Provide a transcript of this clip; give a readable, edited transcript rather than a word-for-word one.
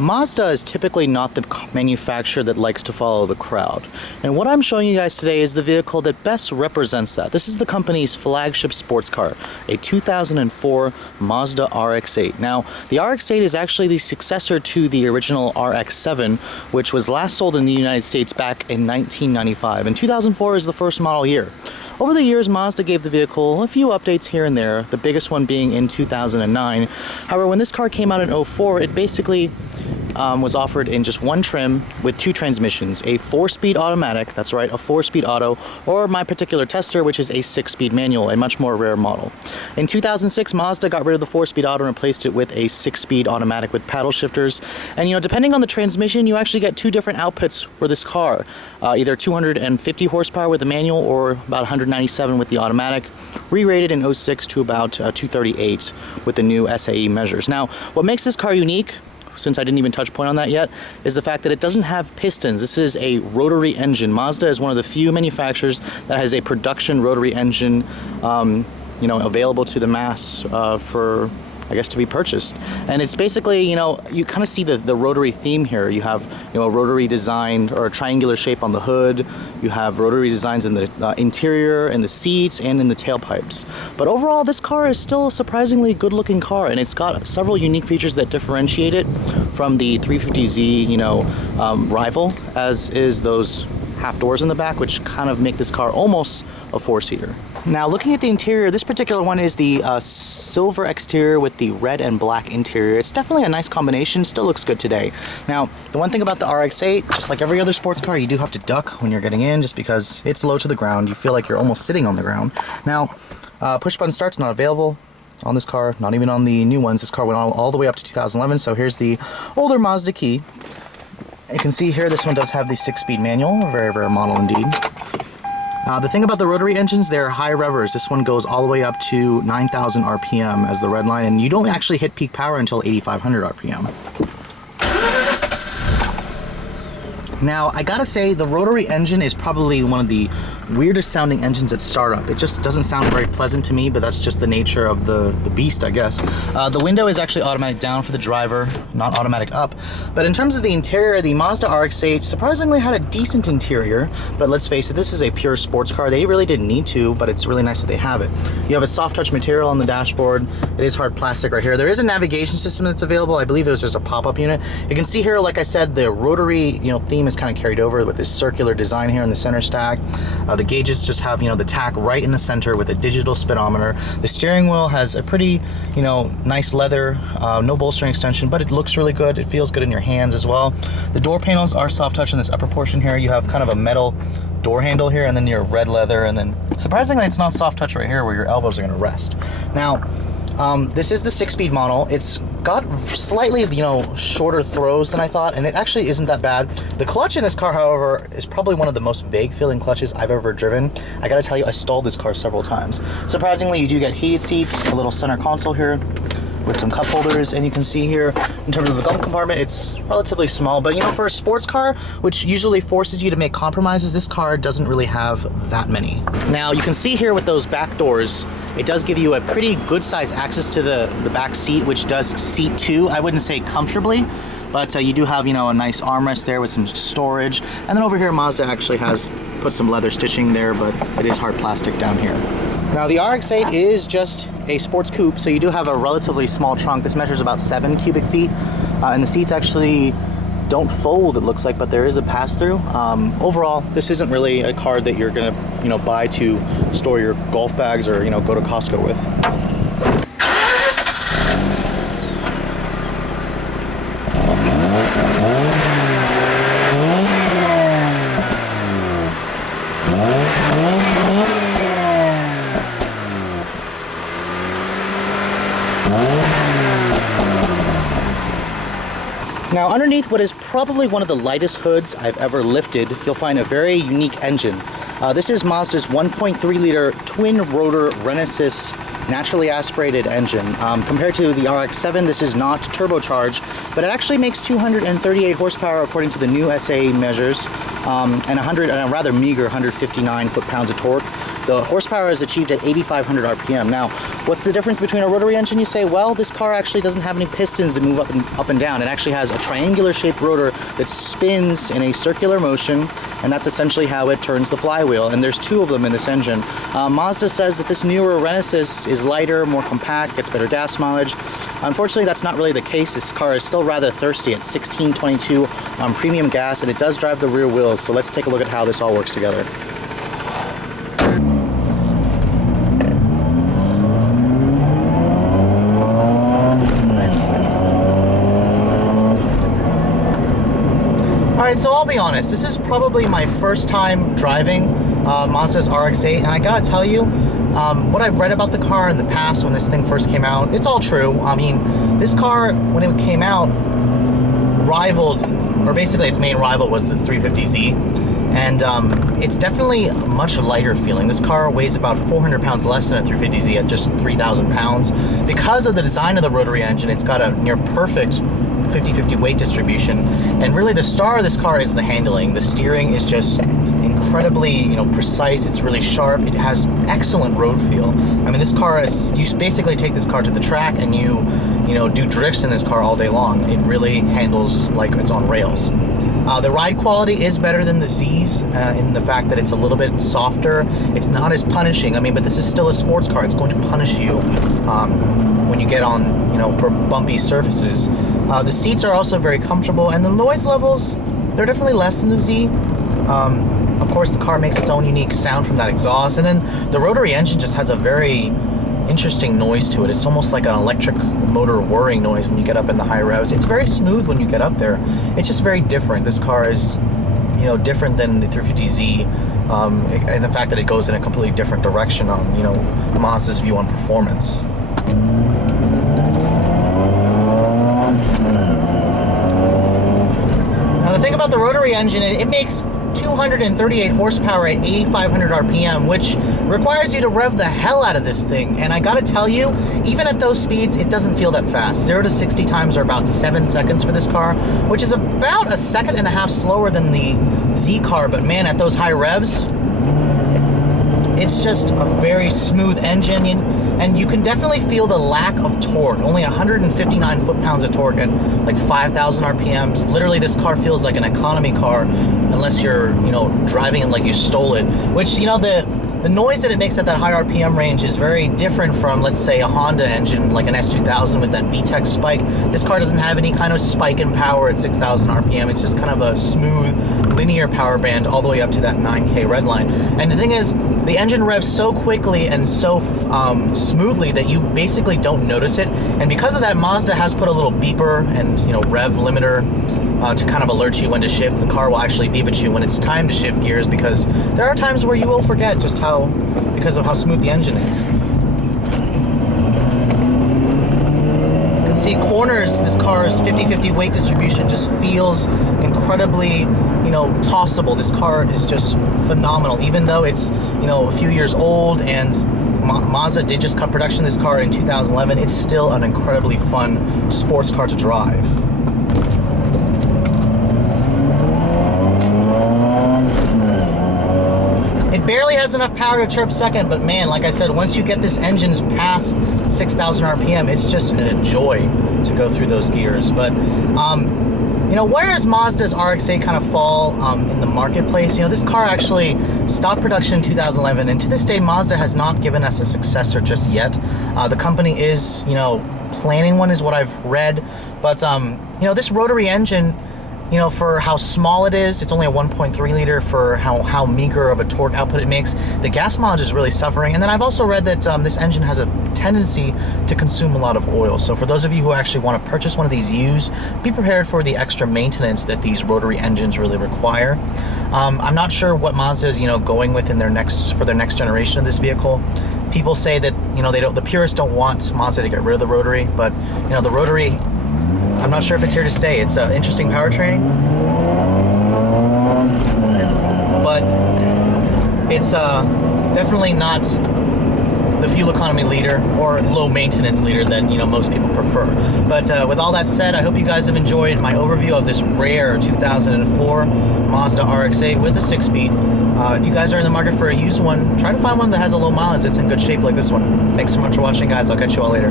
Mazda is typically not the manufacturer that likes to follow the crowd. And what I'm showing you guys today is the vehicle that best represents that. This is the company's flagship sports car, a 2004 Mazda RX-8. Now, the RX-8 is actually the successor to the original RX-7, which was last sold in the United States back in 1995. And 2004 is the first model year. Over the years, Mazda gave the vehicle a few updates here and there, the biggest one being in 2009. However, when this car came out in 04, it basically was offered in just one trim with two transmissions, a 4-speed automatic, that's right, a 4-speed auto, or my particular tester, which is a 6-speed manual, a much more rare model. In 2006, Mazda got rid of the 4-speed auto and replaced it with a 6-speed automatic with paddle shifters. And depending on the transmission, you actually get two different outputs for this car, either 250 horsepower with the manual or about 197 with the automatic, re-rated in 06 to about 238 with the new SAE measures. Now, what makes this car unique, since I didn't even touch point on that yet, is the fact that it doesn't have pistons. This is a rotary engine. Mazda is one of the few manufacturers that has a production rotary engine, available to the mass for, I guess, to be purchased. And it's basically, you kind of see the rotary theme here. You have, a rotary design or a triangular shape on the hood. You have rotary designs in the interior, in the seats, and in the tailpipes. But overall, this car is still a surprisingly good-looking car, and it's got several unique features that differentiate it from the 350Z, rival, as is those half doors in the back, which kind of make this car almost a 4-seater. Now, looking at the interior, this particular one is the silver exterior with the red and black interior. It's definitely a nice combination, still looks good today. Now, the one thing about the RX-8, just like every other sports car, you do have to duck when you're getting in just because it's low to the ground. You feel like you're almost sitting on the ground. Now, push button start's not available on this car, not even on the new ones. This car went all the way up to 2011, so here's the older Mazda Key. You can see here, this one does have the 6-speed manual, a very rare model indeed. The thing about the rotary engines, they're high revers. This one goes all the way up to 9,000 RPM as the red line, and you don't actually hit peak power until 8,500 RPM. Now, I gotta say, the rotary engine is probably one of the weirdest sounding engines at startup. It just doesn't sound very pleasant to me, but that's just the nature of the beast, I guess. The window is actually automatic down for the driver, not automatic up. But in terms of the interior, the Mazda RX-8 surprisingly had a decent interior, but let's face it, this is a pure sports car. They really didn't need to, but it's really nice that they have it. You have a soft touch material on the dashboard. It is hard plastic right here. There is a navigation system that's available. I believe it was just a pop-up unit. You can see here, like I said, the rotary, theme is kind of carried over with this circular design here in the center stack. The gauges just have, the tack right in the center with a digital speedometer. The steering wheel has a pretty, nice leather, no bolstering extension, but it looks really good. It feels good in your hands as well. The door panels are soft touch in this upper portion here. You have kind of a metal door handle here, and then your red leather, and then surprisingly it's not soft touch right here where your elbows are going to rest. Now, this is the 6-speed model. It's got slightly, shorter throws than I thought, and it actually isn't that bad. The clutch in this car, however, is probably one of the most vague feeling clutches I've ever driven. I gotta tell you, I stalled this car several times. Surprisingly, you do get heated seats, a little center console here with some cup holders, and you can see here in terms of the glove compartment, it's relatively small, but for a sports car, which usually forces you to make compromises, this car doesn't really have that many. Now, you can see here with those back doors, it does give you a pretty good size access to the back seat, which does seat 2. I wouldn't say comfortably, but you do have, a nice armrest there with some storage. And then over here, Mazda actually has put some leather stitching there, but it is hard plastic down here. Now, the RX-8 is just a sports coupe, so you do have a relatively small trunk. This measures about 7 cubic feet, and the seats actually don't fold, it looks like, but there is a pass-through. Overall, this isn't really a car that you're gonna, buy to store your golf bags or, go to Costco with. Now, underneath what is probably one of the lightest hoods I've ever lifted, you'll find a very unique engine. This is Mazda's 1.3-liter twin-rotor Renesis naturally aspirated engine. Compared to the RX-7, this is not turbocharged, but it actually makes 238 horsepower according to the new SAE measures, and a rather meager 159 foot-pounds of torque. The horsepower is achieved at 8,500 RPM. Now, what's the difference between a rotary engine, you say? Well, this car actually doesn't have any pistons that move up and down. It actually has a triangular shaped rotor that spins in a circular motion, and that's essentially how it turns the flywheel. And there's two of them in this engine. Mazda says that this newer Renesis is lighter, more compact, gets better gas mileage. Unfortunately, that's not really the case. This car is still rather thirsty at 1622 on premium gas, and it does drive the rear wheels. So let's take a look at how this all works together. Alright, so I'll be honest, this is probably my first time driving Mazda's RX-8, and I gotta tell you, what I've read about the car in the past when this thing first came out, it's all true. I mean, this car, when it came out, rivaled, or basically its main rival was the 350Z, and it's definitely a much lighter feeling. This car weighs about 400 pounds less than a 350Z at just 3,000 pounds. Because of the design of the rotary engine, it's got a near perfect 50-50 weight distribution, and really the star of this car is the handling. The steering is just incredibly, precise. It's really sharp. It has excellent road feel. I mean, this car is, you basically take this car to the track and you do drifts in this car all day long. It really handles like it's on rails. The ride quality is better than the Z's in the fact that it's a little bit softer. It's not as punishing. I mean, but this is still a sports car. It's going to punish you when you get on, bumpy surfaces. The seats are also very comfortable, and the noise levels, they're definitely less than the Z. Of course, the car makes its own unique sound from that exhaust, and then the rotary engine just has a very interesting noise to it. It's almost like an electric motor whirring noise when you get up in the high revs. It's very smooth when you get up there. It's just very different. This car is, different than the 350Z, and the fact that it goes in a completely different direction on, Mazda's view on performance. Now, the thing about the rotary engine, it makes 238 horsepower at 8,500 RPM, which requires you to rev the hell out of this thing. And I gotta tell you, even at those speeds, it doesn't feel that fast. 0 to 60 times are about 7 seconds for this car, which is about 1.5 seconds slower than the Z car. But man, at those high revs, it's just a very smooth engine, and you can definitely feel the lack of torque. Only 159 foot-pounds of torque at like 5,000 RPMs. Literally, this car feels like an economy car unless you're, driving it like you stole it. Which, the noise that it makes at that high RPM range is very different from, let's say, a Honda engine like an S2000 with that VTEC spike. This car doesn't have any kind of spike in power at 6,000 RPM. It's just kind of a smooth, linear power band all the way up to that 9K redline. And the thing is, the engine revs so quickly and so smoothly that you basically don't notice it. And because of that, Mazda has put a little beeper and rev limiter to kind of alert you when to shift. The car will actually beep at you when it's time to shift gears, because there are times where you will forget just because of how smooth the engine is. You can see corners, this car's 50-50 weight distribution just feels incredibly, tossable. This car is just phenomenal, even though it's, a few years old, and Mazda did just cut production of this car in 2011. It's still an incredibly fun sports car to drive. It barely has enough power to chirp second, but man, like I said, once you get this engine past 6,000 RPM, it's just a joy to go through those gears. But where does Mazda's RX-8 kind of fall in the marketplace? This car actually stopped production in 2011, and to this day, Mazda has not given us a successor just yet. The company is, planning one, is what I've read. But, this rotary engine, for how small it is, it's only a 1.3 liter for how meager of a torque output it makes. The gas mileage is really suffering. And then I've also read that this engine has a tendency to consume a lot of oil. So for those of you who actually want to purchase one of these used, be prepared for the extra maintenance that these rotary engines really require. I'm not sure what Mazda is, going with for their next generation of this vehicle. People say that, the purists don't want Mazda to get rid of the rotary, but, the rotary, I'm not sure if it's here to stay. It's an interesting powertrain, but it's definitely not the fuel economy leader or low maintenance leader that most people prefer. But with all that said, I hope you guys have enjoyed my overview of this rare 2004 Mazda RX-8 with a 6-speed. If you guys are in the market for a used one, try to find one that has a low mileage that's in good shape like this one. Thanks so much for watching, guys. I'll catch you all later.